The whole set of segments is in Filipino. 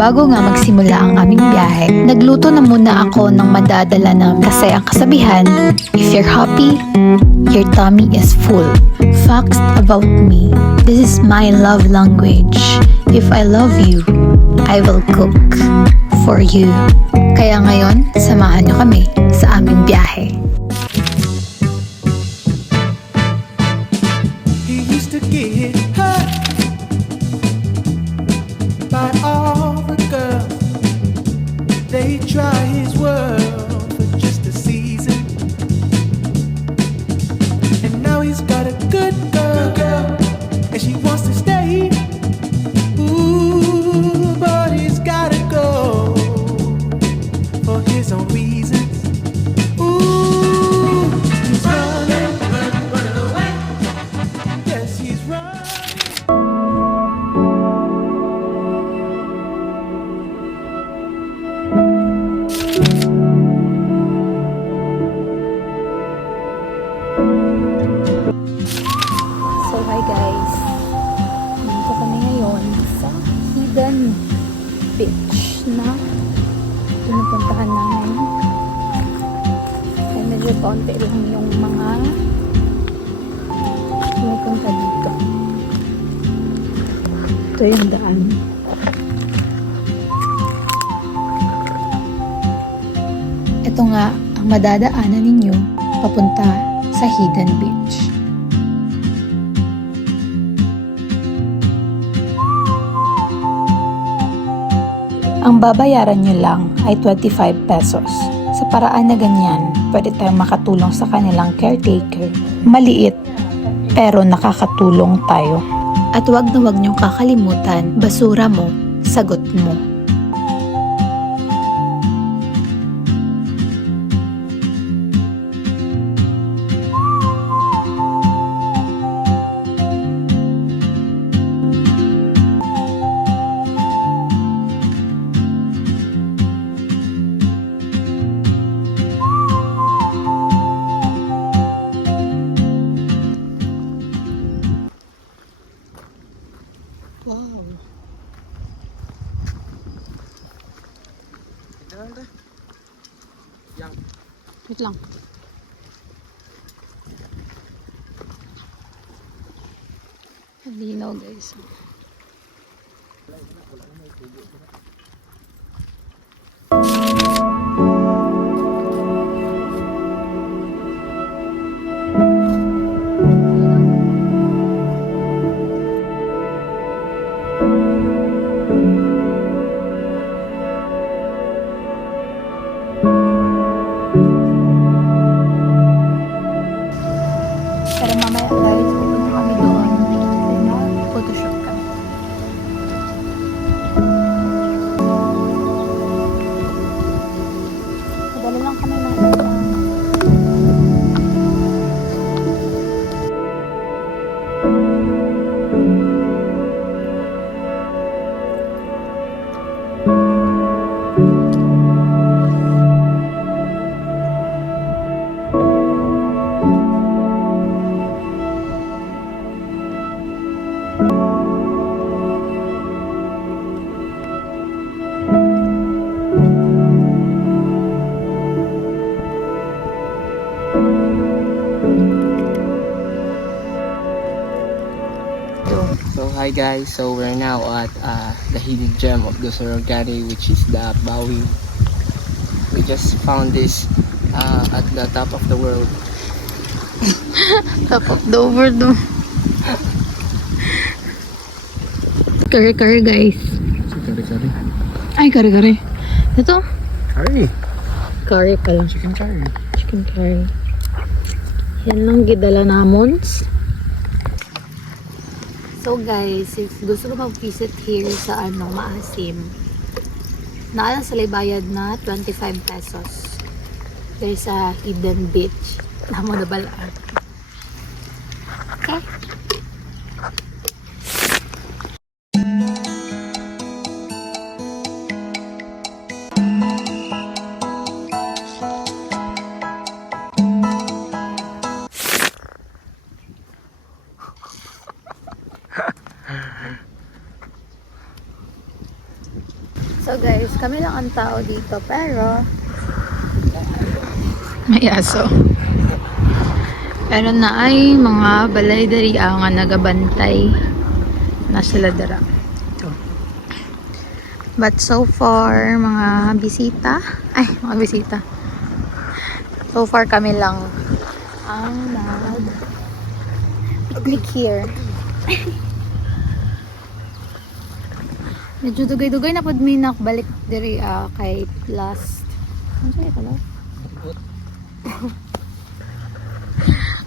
Bago nga magsimula ang aming biyahe, nagluto na muna ako ng madadala namin kasi ang kasabihan, if you're happy, your tummy is full. Facts about me, this is my love language. If I love you, I will cook for you. Kaya ngayon, samahan niyo kami sa aming biyahe. He used to get hurt by all the girls. They try his world for just a season, and now he's got a good girl, and she wants to stay. Ooh, but he's gotta go for his own reasons. Ooh, he's running away. Yes, he's running. So hi guys, dito kami ngayon sa Hidden Beach na pinupuntahan namin. Kaya medyo konti lang yung mga pumupunta dito. Ito yung daan. Ito nga ang madadaanan ninyo papunta sa Hidden Beach. Ang babayaran nyo lang ay 25 pesos. Sa paraan na ganyan, pwede tayong makatulong sa kanilang caretaker. Maliit, pero nakakatulong tayo. At wag na wag nyong kakalimutan, basura mo, sagot mo. Wow. Wait lang. Linaw guys. Pero mamaya guys, pupunta kami doon. Photoshoot kami. Madali lang kami ng So hi guys, so we're now at the hidden gem of the Sororgani, which is the Bawi. We just found this at the top of the world. top of the world. Kare-kare guys. Kari-kari. Ay, kare-kare. Ito? Kari. Curry pala. Chicken curry. Chicken curry. Yan lang gidala namons. So guys, if gusto ko mag-visit here sa Maasim, naalang sa bayad na 25 pesos. There's a hidden beach. Namo na balaan. Okay? guys, kami lang ang tao dito pero may aso. Pero na ay mga balay dari nga nagabantay na sila dara. Ito. But so far, mga bisita. So far kami lang ang nag-click here. Medyo dugay-dugay na pod minak balik diri kay last. Ano siya pala?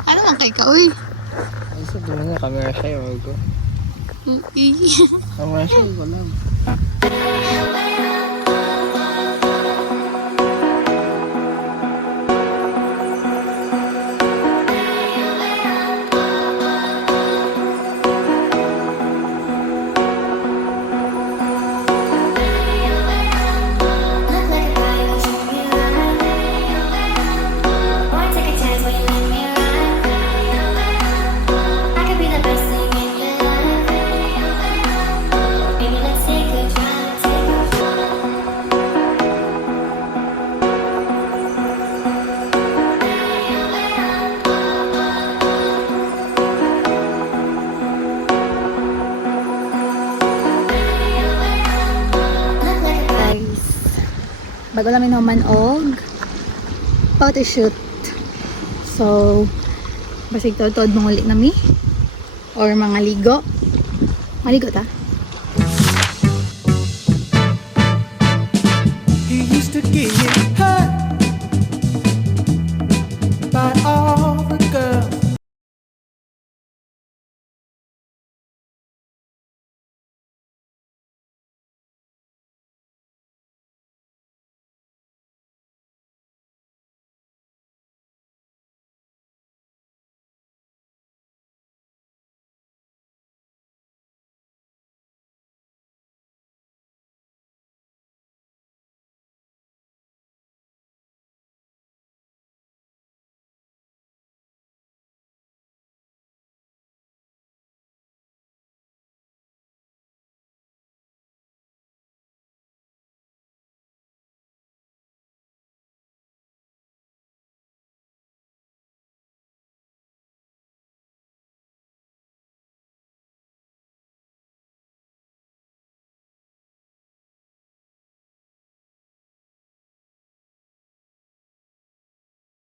Ano man kay ka, uy? Ay, sa doon nga, camera siya yung ko. Okay. Camera siya yung walang. Bago namin naman og photoshoot. So, basig tod-tod manguli nami or mga ligo. Maligo ta?